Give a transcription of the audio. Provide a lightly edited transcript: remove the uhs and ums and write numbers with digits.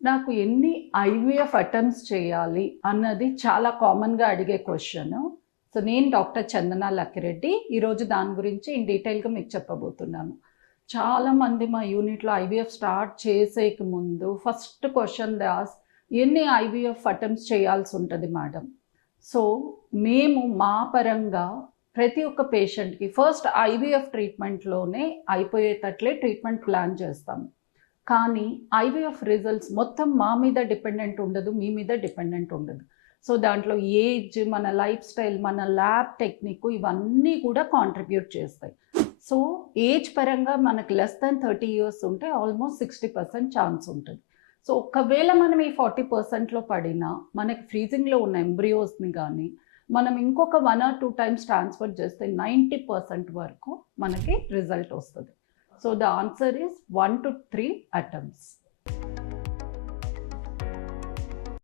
నాకు ఎన్ని IVF attempts చేయాలి అన్నది చాలా కామన్‌గా అడిగే క్వెషన్. సో, నేను డాక్టర్ చందన లక్కిరెడ్డి. ఈరోజు దాని గురించి ఇన్ డీటెయిల్‌గా మీకు చెప్పబోతున్నాను. చాలామంది మా యూనిట్‌లో ఐవీఎఫ్ స్టార్ట్ చేసేకి ముందు ఫస్ట్ క్వెషన్ దే ఆస్క్, ఎన్ని ఐవీఎఫ్ అటెంప్ట్స్ చేయాల్సి ఉంటది మేడం? సో, మేము మా పరంగా ప్రతి ఒక్క పేషెంట్‌కి ఫస్ట్ ఐవీఎఫ్ ట్రీట్మెంట్‌లోనే అయిపోయేటట్లే ట్రీట్మెంట్ ప్లాన్ చేస్తాము. కానీ ఐవీఎఫ్ రిజల్ట్స్ మొత్తం మా మీద డిపెండెంట్ ఉండదు. మీ మీద డిపెండెంట్ ఉండదు. సో, దాంట్లో ఏజ్, మన లైఫ్ స్టైల్, మన ల్యాబ్ టెక్నిక్ ఇవన్నీ కూడా కాంట్రిబ్యూట్ చేస్తాయి. సో, ఏజ్ పరంగా మనకు లెస్ దాన్ 30 ఇయర్స్ ఉంటే ఆల్మోస్ట్ 60% ఛాన్స్ ఉంటుంది. సో, ఒకవేళ మనం ఈ 40%లో పడినా మనకి ఫ్రీజింగ్‌లో ఉన్న ఎంబ్రియోస్‌ని గానీ, మనం ఇంకొక 1 ఆర్ 2 టైమ్స్ ట్రాన్స్‌ఫర్ చేస్తే 90% వరకు మనకి రిజల్ట్ వస్తది. So the answer is 1 to 3 atoms.